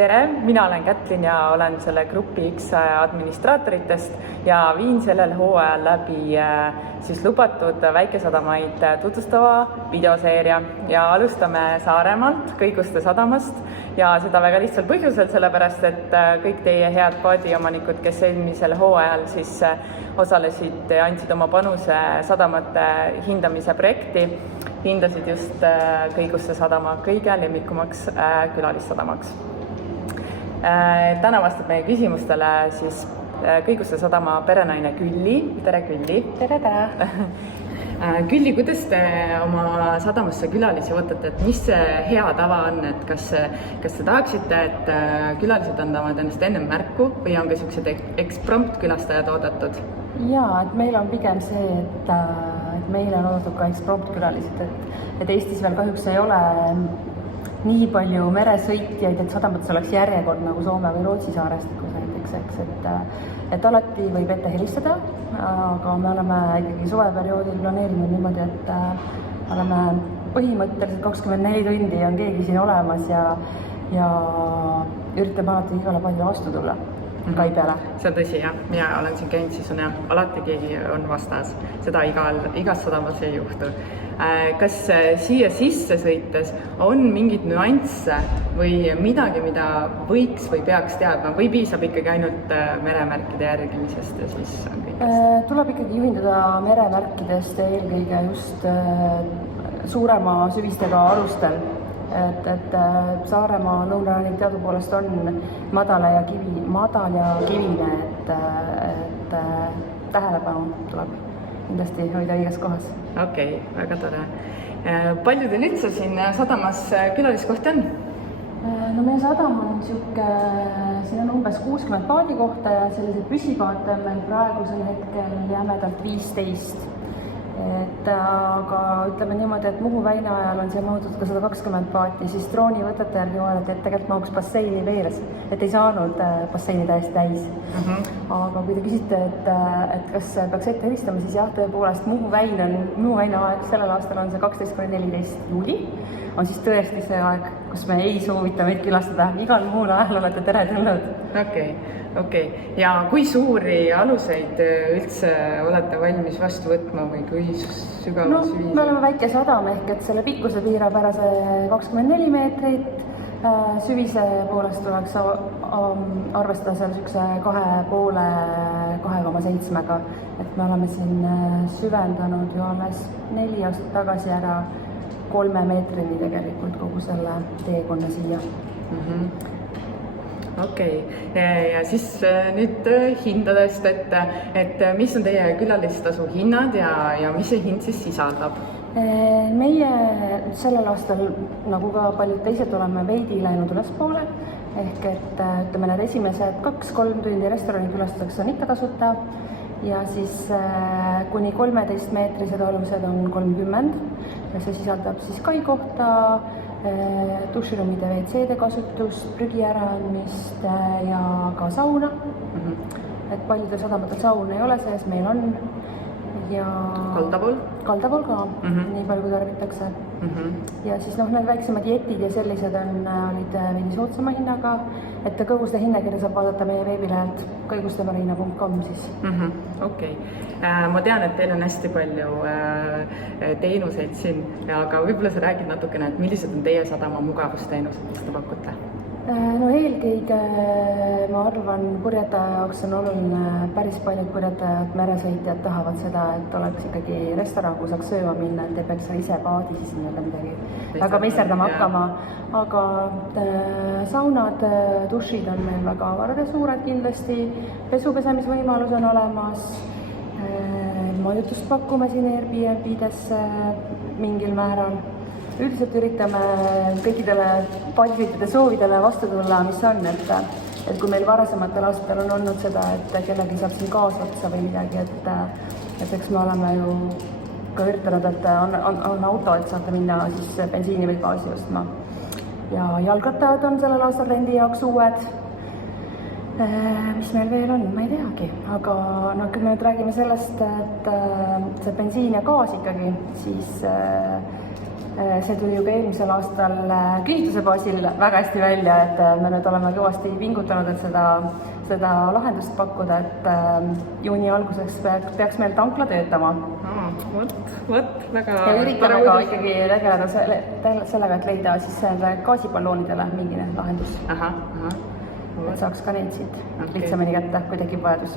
tere, mina olen Kätlin ja olen selle grupi X administraatoritest ja viin sellel hooajal läbi siis lubatud väikesadamaid tutvustava videoseeria ja alustame Saaremaalt, Kõiguste sadamast ja seda väga lihtsal põhjusel, sellepärast et kõik teie head paadiomanikud, kes eelmisel hooajal siis osalesid ja andsid oma panuse sadamate hindamise projekti, hindasid just Kõiguste sadama kõige lemmikumaks külalissadamaks. Täna vastab meie küsimustele siis Kõiguste sadama perenaine Külli. Tere, Külli! Tere! Külli, kuidas te oma sadamasse külalisi ootate, et mis see hea tava on, et kas te tahaksite, et külalised andavad ennast ennem märku või on ka sellised eksprompt külastajad oodatud? Jaa, et meil on pigem see, et meile on oodatud ka eksprompt külalised, et Eestis veel kahjuks ei ole nii palju meresõitjaid, et sadamates oleks järjekord nagu Soome või Rootsi saarestikus näiteks, eks, et alati võib ette helistada, aga me oleme ikkagi suveperioodil planeerinud niimoodi, et oleme põhimõtteliselt 24 tundi on keegi siin olemas ja üritame alati igale palju vastu tulla. Kai peale. See on tõsi, jah. Mina olen siin käinud, siis on alati keegi on vastas. Seda igas sadamas ei juhtu. Kas siia sisse sõites on mingid nüansse või midagi, mida võiks või peaks teadma või piisab ikkagi ainult meremärkide järgimisest ja siis on kõik? Tuleb ikkagi juhinduda meremärkidest eelkõige just suurema süvistega alustel. Et Saaremaa lõunarannik teadupoolest on madal ja kivine, et tähelepanu tuleb kindlasti hoida õiges kohas. Okei, väga tore. Palju teil üldse siin sadamas külaliskohti on? No meie sadam on siin on umbes 60 paadikohta ja selliseid püsipaate on meil praegusel hetkel jämedalt 15. Aga ütleme niimoodi, et Muhu väina ajal on siia mahutud ka 120 paati, siis drooni võtate järgi vaadata, et tegelikult mahuks basseini veeres, et ei saanud basseini täiesti täis. Aga kui te küsite, et kas peaks ette helistama, siis jah, tõepoolest Muhu väina aeg sellel aastal on see 12–14 juuli, on siis tõesti see aeg, kus me ei soovita meid külastada. Igal muul ajal olete tere tulnud. Okei. Ja kui suuri aluseid üldse olete valmis vastu võtma või kui sügavalt süvise? Me oleme väike sadam ehk et selle pikkuse piirab ära see 24 meetrit. Süvise poolest tuleks arvestada seal 2,5–2,7-ga. Et me oleme siin süvendanud ju alles 4 aastat tagasi ära 3 meetrini tegelikult kogu selle teekonna siia. Okei. Ja siis nüüd hindadest, et mis on teie külalistasu hinnad ja mis see hind siis sisaldab? Meie sellel aastal, nagu ka paljud teised, oleme veidi läinud ülespoole. Ehk et ütleme, need esimesed 2-3 tundi restorani külastuseks on ikka tasuta ja siis kuni 13-meetrised alused on 30 ja see sisaldab siis kai kohta, duširuumide WC-de kasutust, prügi äraandmist ja ka sauna. Et paljudel sadamatel saun ei ole sees, meil on. Ja kaldapool ka, nii palju kui tarvitakse. Ja siis need väiksemad jetid ja sellised olid veidi soodsama hinnaga, et Kõiguste hinnakirja saab vaadata meie veebilehelt kõigustemarina.com siis. Okei. Ma tean, et teil on hästi palju teenuseid siin, aga võib-olla sa räägid natukene, et millised on teie sadama mugavusteenused, mis te pakute? No eelkõige ma arvan, purjetaja jaoks on oluline, päris paljud purjetajad, meresõitjad tahavad seda, et oleks ikkagi restoran, kus saaks sööma minna, et ei peaks ise paadi siis midagi väga meisterdama hakkama. Aga saunad, dušid on meil väga avarad ja suured kindlasti, pesupesemisvõimalus on olemas, majutust pakume siin Airbnb-desse mingil määral. Üldiselt üritame kõikidele paadisõitjate soovidele vastu tulla, mis on, et kui meil varasematel aastatel on olnud seda, et kellegi saab siin kaasa otsa või midagi, et eks me oleme ju ka üritanud, et on auto, et saate minna siis bensiini või gaasi ostma. Ja jalgrattad on sellel aastal rendi jaoks uued. Mis meil veel on, ma ei teagi, aga kui me nüüd räägime sellest, et see bensiin ja gaas ikkagi, siis see tuli juba eelmisel aastal kinnituse baasil väga hästi välja, et me nüüd oleme kõvasti pingutanud, et seda lahendust pakkuda, et juuni alguseks peaks meil tankla töötama. Vot, väga... Ja üritame ka ikkagi tegeleda sellega, et leida siis gaasipalloonidele mingi lahendus. Et saaks ka neid siit lihtsamini kätte, kui tekib vajadus.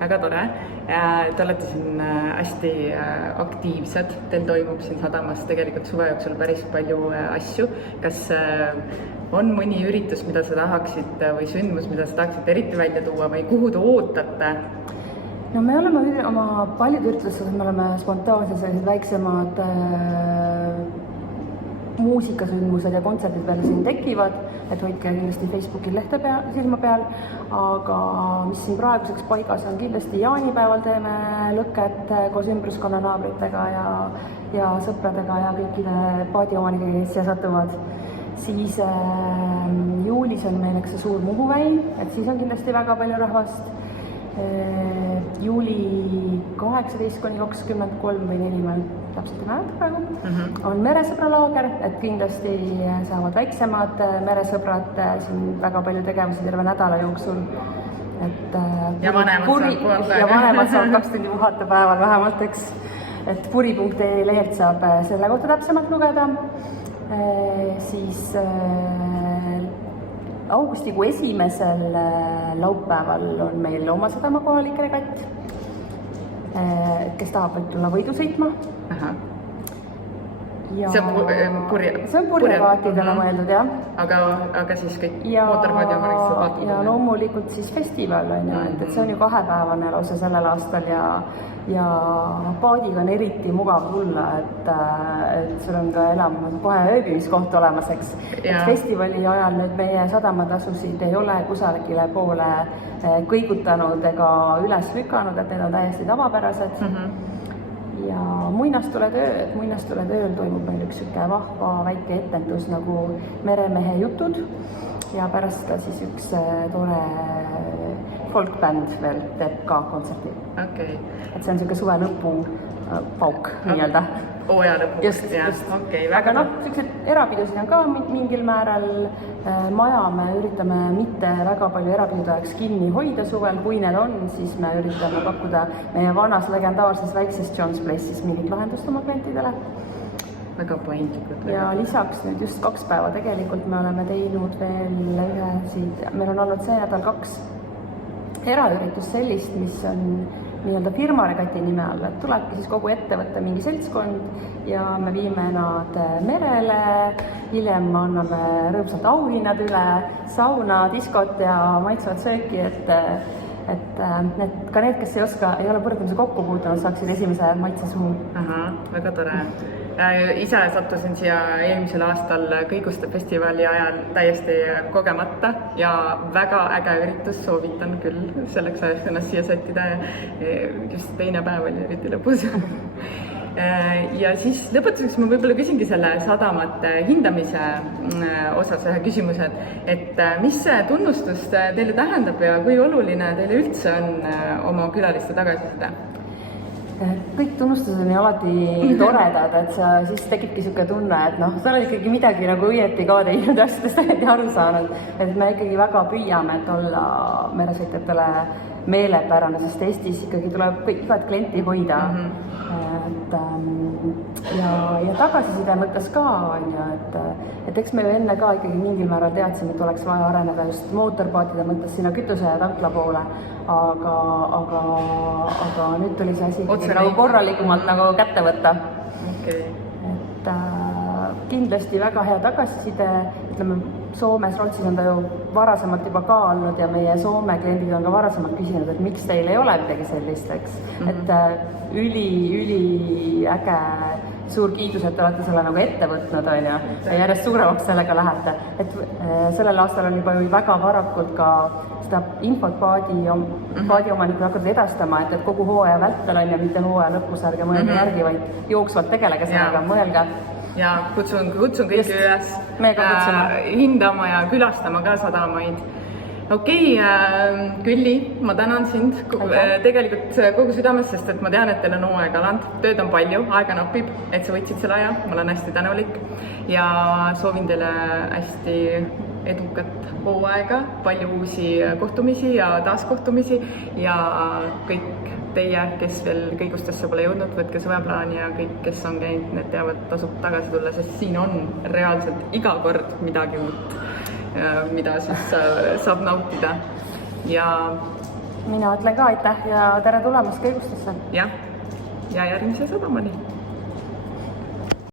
Väga tore. Te olete siin hästi aktiivsed, teil toimub siin sadamas tegelikult suve jooksul päris palju asju. Kas on mõni üritus, mida sa tahaksid või sündmus, mida sa tahaksid eriti välja tuua või kuhu te ootate? No me oleme oma paljud üritused, me oleme spontaansed, sellised väiksemad muusikasündmused ja kontserdid veel siin tekivad, et hoidke kindlasti Facebooki lehte silma peal, aga mis siin praeguseks paigas on, kindlasti jaanipäeval teeme lõket koos ümbruskonna naabritega ja sõpradega ja kõikide paadiomanikega, kes siia satuvad. Siis juulis on meil üks suur Muhu väin, et siis on kindlasti väga palju rahvast. Juuli 18–23 või 4, ma täpselt ei mäleta praegu, on meresõbralaager, et kindlasti saavad väiksemad meresõbrad siin väga palju tegevusi terve nädala jooksul. Ja vanemad saavad 2 tundi puhata päeval vähemalt, eks. Et puri.ee lehelt saab selle kohta täpsemalt lugeda. Siis augustikuu esimesel laupäeval on meil Loomasadama kohalik regatt, kes tahab tulla võidu sõitma. See on purjepaatidele mõeldud, jah. Aga siis kõik mootorpaadiomanik saab vaatama. Ja loomulikult siis festival on ju, et see on ju 2-päevane lausa sellel aastal ja paadiga on eriti mugav tulla, et sul on ka kohe ööbimiskoht olemas, eks. Et festivali ajal nüüd meie sadamatasusid ei ole kusagile poole kõigutanud ega üles lükanud, et need on täiesti tavapärased. Ja muinastuletööl toimub meil üks vahva väike etendus nagu Meremehe jutud ja pärast seda siis üks tore folkbänd veel teeb ka kontserti. Et see on selline suve lõpu pauk nii-öelda. Hooaja lõpuks. Just. Aga sellised erapidusid on ka mingil määral. Maja me üritame mitte väga palju erapidude ajaks kinni hoida suvel. Kui need on, siis me üritame pakkuda meie vanas legendaarses väikses John's Place'is mingit lahendust oma klientidele. Väga paindlikud. Ja lisaks nüüd just 2 päeva tegelikult me oleme teinud veel meil on olnud see nädal 2 eraüritus sellist, mis on nii-öelda firmaregati nime all, et tulebki siis kogu ettevõtte mingi seltskond ja me viime nad merele, hiljem anname rõõmsalt auhinnad üle, sauna, diskot ja maitsevat sööki, et ka need, kes ei ole põrdamise kokku puutunud, saaksid esimese maitse suhu. Väga tore. Ise sattusin siia eelmisel aastal Kõiguste festivali ajal täiesti kogemata ja väga äge üritus, soovitan küll selleks ajaks ennast siia sättida. Just teine päev oli eriti lõpus. Ja siis lõpetuseks ma võib-olla küsingi selle sadamate hindamise osas ühe küsimuse, et mis see tunnustus teile tähendab ja kui oluline teile üldse on oma külaliste tagasiside? Kõik tunnustused on alati toredad, et sa siis tekibki niisugune tunne, et sa oled ikkagi midagi nagu õieti ka teinud asjadest õieti aru saanud, et me ikkagi väga püüame, et olla meresõitjatele meelepärane, sest Eestis ikkagi tuleb igat klienti hoida. Ja tagasiside mõttes ka, et eks me enne ka ikkagi mingil määral teadsime, et oleks vaja areneda just mootorpaatide mõttes sinna kütuse ja tankla poole, aga nüüd tuli see asi nagu korralikumalt nagu kätte võtta. Et kindlasti väga hea tagasiside, ütleme Soomes, Rootsis on ta ju varasemalt juba ka olnud ja meie Soome kliendid on ka varasemalt küsinud, et miks teil ei ole midagi sellist, eks. Et üli äge, suur kiidus, et te olete selle nagu ette võtnud, ja järjest suuremaks sellega lähete. Et sellel aastal on juba väga varakult ka seda infot paadiomanikul hakata edastama, et kogu hooaja vältel on ja mitte hooaja lõpus ärge mõelge järgi, vaid jooksvalt tegelege sellega, mõelge. Ja kutsun kõiki üles hindama ja külastama ka sadamaid. okei, Külli, ma tänan sind tegelikult kogu südamest, sest et ma tean, et teil on hooaeg alanud, tööd on palju, aega napib, et sa võtsid selle aja, ma olen hästi tänulik ja soovin teile hästi edukat hooaega, palju uusi kohtumisi ja taaskohtumisi ja kõik teie, kes veel kõigustesse pole jõudnud, võtke sõjaplaani ja kõik, kes on käinud, need teavad, tasub tagasi tulla, sest siin on reaalselt iga kord midagi uut, mida siis saab nautida. Ja mina ütlen ka aitäh ja tere tulemast kõigustesse. Ja järgmise sadamani.